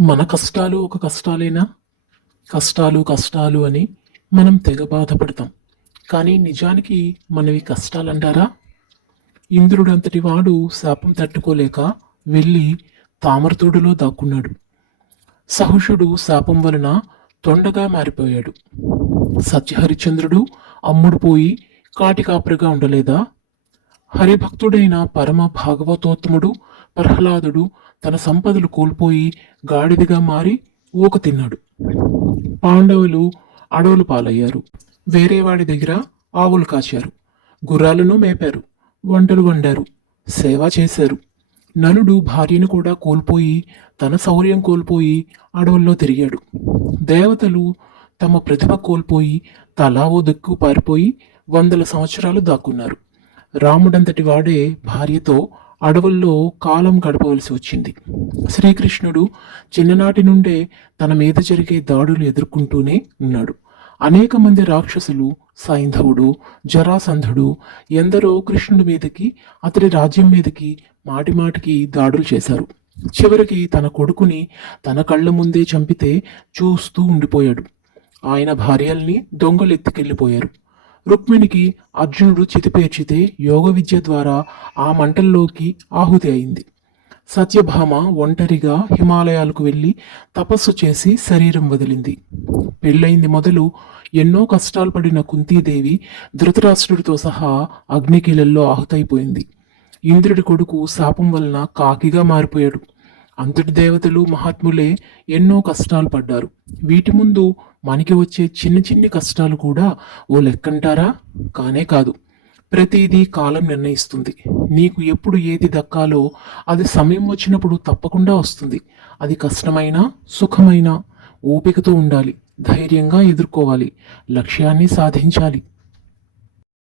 మన కష్టాలు ఒక కష్టాలేనా? కష్టాలు కష్టాలు అని మనం తెగ బాధపడతాం. కానీ నిజానికి మనవి కష్టాలంటారా? ఇంద్రుడంతటి వాడు శాపం తట్టుకోలేక వెళ్ళి తామరతోడులో దాక్కున్నాడు. సహుషుడు శాపం వలన తొండగా మారిపోయాడు. సత్యహరిశ్చంద్రుడు అమ్ముడు పోయి కాటికాపరిగా ఉండలేదా? హరిభక్తుడైన పరమ భాగవతోత్తముడు ప్రహ్లాదుడు తన సంపదలు కోల్పోయి గాడిదగా మారి ఊక తిన్నాడు. పాండవులు అడవులు పాలయ్యారు. వేరేవాడి దగ్గర ఆవులు కాచారు, గుర్రాలను మేపారు, వంటలు వండారు, సేవ చేశారు. నలుడు భార్యను కూడా కోల్పోయి తన శౌర్యం కోల్పోయి అడవుల్లో తిరిగాడు. దేవతలు తమ ప్రతిభ కోల్పోయి తలా ఓ దిక్కు పారిపోయి వందల సంవత్సరాలు దాక్కున్నారు. రాముడంతటి వాడే భార్యతో అడవుల్లో కాలం గడపవలసి వచ్చింది. శ్రీకృష్ణుడు చిన్ననాటి నుండే తన మీద జరిగే దాడులు ఎదుర్కొంటూనే ఉన్నాడు. అనేక మంది రాక్షసులు, సైంధవుడు, జరాసంధుడు ఎందరో కృష్ణుడి మీదకి, అతడి రాజ్యం మీదకి మాటిమాటికి దాడులు చేశారు. చివరికి తన కొడుకుని తన కళ్ళ ముందే చంపితే చూస్తూ ఉండిపోయాడు. ఆయన భార్యల్ని దొంగలు ఎత్తుకెళ్లిపోయారు. రుక్మిణికి అర్జునుడు చితిపేర్చితే యోగ విద్య ద్వారా ఆ మంటల్లోకి ఆహుతి అయింది. సత్యభామ ఒంటరిగా హిమాలయాలకు వెళ్ళి తపస్సు చేసి శరీరం వదిలింది. పెళ్ళైంది మొదలు ఎన్నో కష్టాలు పడిన కుంతీదేవి ధృతరాష్ట్రుడితో సహా అగ్నికీలల్లో ఆహుతైపోయింది. ఇంద్రుడి కొడుకు శాపం వలన కాకిగా మారిపోయాడు. అంతటి దేవతలు మహాత్ములే ఎన్నో కష్టాలు పడ్డారు. వీటి ముందు మనకి వచ్చే చిన్న చిన్ని కష్టాలు కూడా ఓ లెక్కంటారా? కానే కాదు. ప్రతిదీ కాలం నిర్ణయిస్తుంది. నీకు ఎప్పుడు ఏది దక్కాలో అది సమయం వచ్చినప్పుడు తప్పకుండా వస్తుంది. అది కష్టమైనా సుఖమైనా ఓపికతో ఉండాలి, ధైర్యంగా ఎదుర్కోవాలి, లక్ష్యాన్ని సాధించాలి.